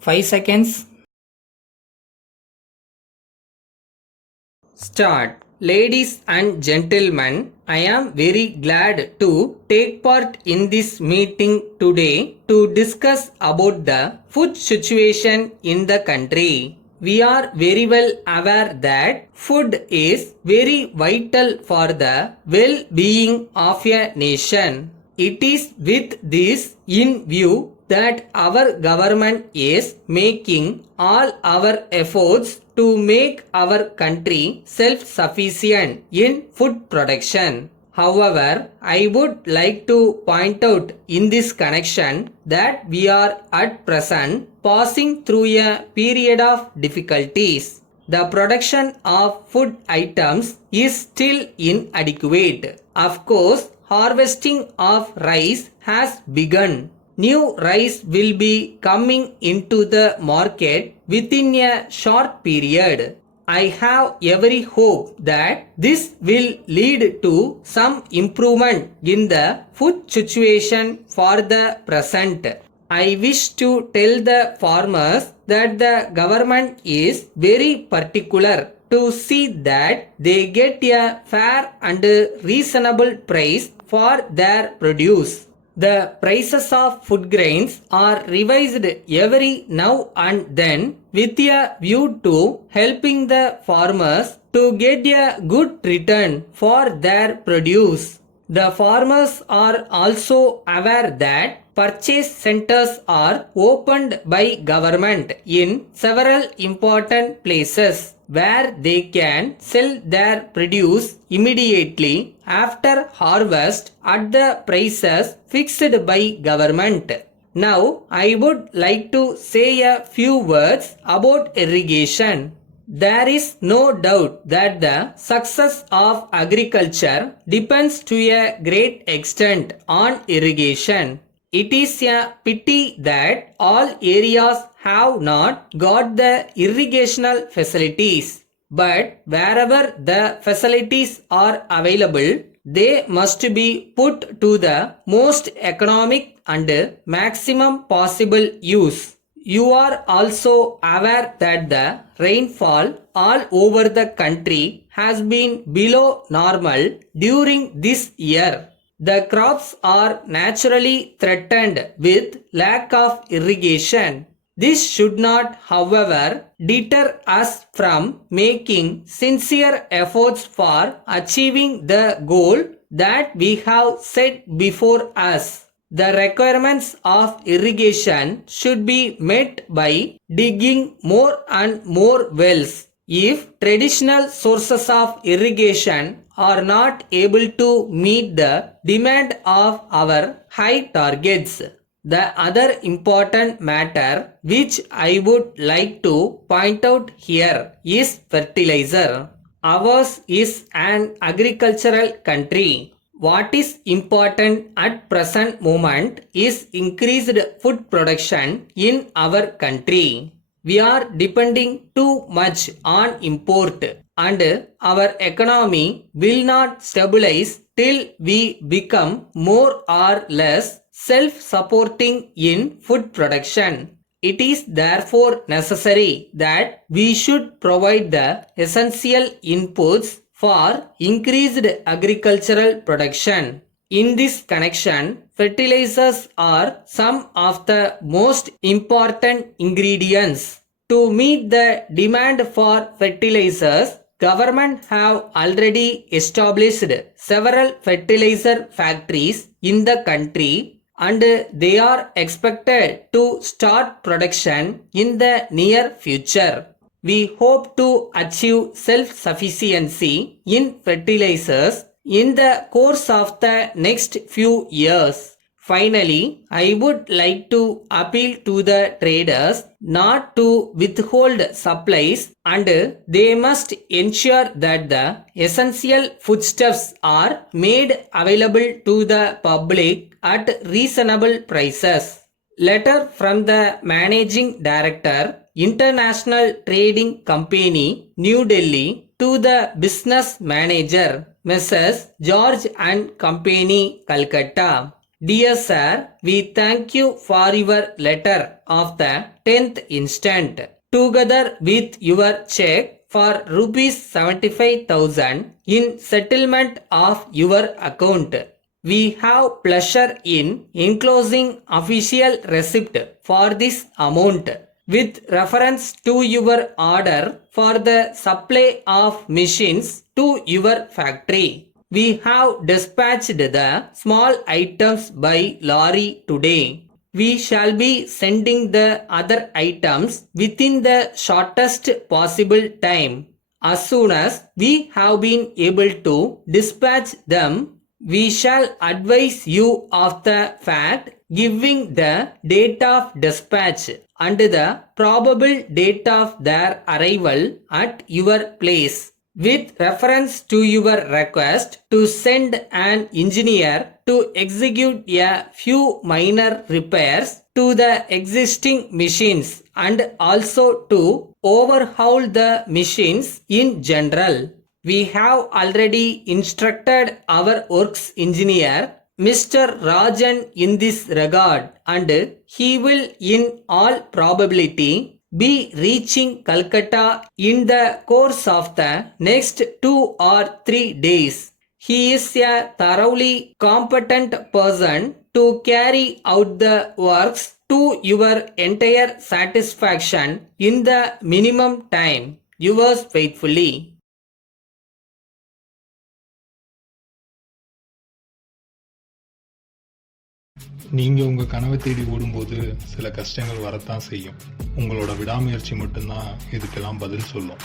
5 seconds. Start. Ladies and gentlemen, I am very glad to take part in this meeting today to discuss about the food situation in the country. We are very well aware that food is very vital for the well-being of a nation. It is with this in view that our government is making all our efforts to make our country self-sufficient in food production. However, I would like to point out in this connection that we are at present passing through a period of difficulties. The production of food items is still inadequate. Of course, harvesting of rice has begun. New rice will be coming into the market within a short period. I have every hope that this will lead to some improvement in the food situation for the present. I wish to tell the farmers that the government is very particular to see that they get a fair and reasonable price for their produce. The prices of food grains are revised every now and then with a view to helping the farmers to get a good return for their produce. The farmers are also aware that purchase centers are opened by government in several important places where they can sell their produce immediately after harvest at the prices fixed by government. Now, I would like to say a few words about irrigation. There is no doubt that the success of agriculture depends to a great extent on irrigation. It is a pity that all areas have not got the irrigational facilities. But wherever the facilities are available, they must be put to the most economic and maximum possible use. You are also aware that the rainfall all over the country has been below normal during this year. The crops are naturally threatened with lack of irrigation. This should not, however, deter us from making sincere efforts for achieving the goal that we have set before us. The requirements of irrigation should be met by digging more and more wells. If traditional sources of irrigation are not able to meet the demand of our high targets, the other important matter which I would like to point out here is fertilizer. Ours is an agricultural country. What is important at present moment is increased food production in our country. We are depending too much on import and our economy will not stabilize till we become more or less self-supporting in food production. It is therefore necessary that we should provide the essential inputs for increased agricultural production. In this connection, fertilizers are some of the most important ingredients. To meet the demand for fertilizers, government have already established several fertilizer factories in the country and they are expected to start production in the near future. We hope to achieve self-sufficiency in fertilizers in the course of the next few years. Finally, I would like to appeal to the traders not to withhold supplies and they must ensure that the essential foodstuffs are made available to the public at reasonable prices. Letter from the Managing Director, International Trading Company, New Delhi, to the Business Manager, Messrs. George and Company, Calcutta. Dear sir, we thank you for your letter of the 10th instant, together with your check for rupees 75,000 in settlement of your account. We have pleasure in enclosing official receipt for this amount with reference to your order for the supply of machines to your factory. We have dispatched the small items by lorry today. We shall be sending the other items within the shortest possible time. As soon as we have been able to dispatch them, we shall advise you of the fact, giving the date of dispatch and the probable date of their arrival at your place. With reference to your request to send an engineer to execute a few minor repairs to the existing machines and also to overhaul the machines in general. We have already instructed our works engineer, Mr. Rajan, in this regard, and he will in all probability be reaching Calcutta in the course of the next 2 or 3 days. He is a thoroughly competent person to carry out the works to your entire satisfaction in the minimum time. Yours faithfully. நீங்கள் உங்கள் கனவை தேடி ஓடும்போது சில கஷ்டங்கள் வரத்தான் செய்யும். உங்களோட விடாமுயற்சி மட்டும்தான் இதுக்கெல்லாம் பதில் சொல்லும்.